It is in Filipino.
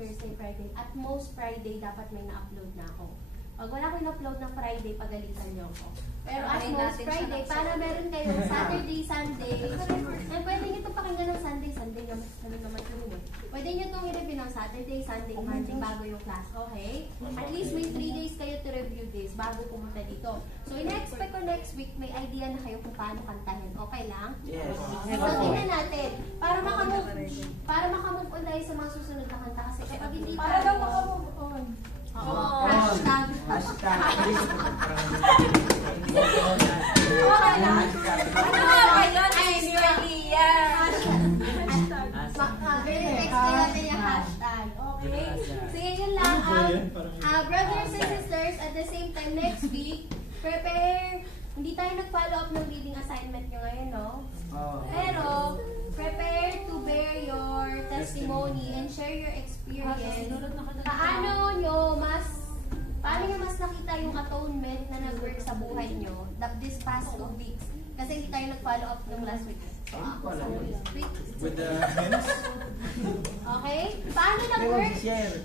Thursday, Friday. At most Friday, dapat may na-upload na ako. Pag wala ko in-upload ng Friday, pagalitan niyo ako. Pero at Ayun most natin Friday, siya para meron kayong Saturday, Sunday. Pwede nyo ito pakinggan ng Sunday, Sunday naman yun eh. Pwede nyo itong i-review ng Saturday, Sunday, Monday, bago yung class, okay? At least may 3 days kayo to review this bago pumunta dito. So, in-expect ko next week, may idea na kayo kung paano kantahin. Okay lang? Yes. So, tingnan natin. Para makamove on tayo sa mga susunod na kanta. Kasi kapag hindi Para tayo... daw makamove on. Oo. Hashtag. Hashtag. Okay lang. Ano nga ba yun? Ay, ni Maria. Text natin yung hashtag. Okay? Sige, yun lang. Brothers and sisters, at the same time, next week, prepare. Hindi tayo nag-follow up ng reading assignment nyo ngayon, no? Pero, prepare to bear your testimony and share your experience. Paano nyo mas nakita yung atonement na nag-work sa buhay nyo this past 2 weeks? Kasi hindi tayo nag-follow up nung last week. So, ako sa week. With the hymns? Okay? Paano nag-work? Share.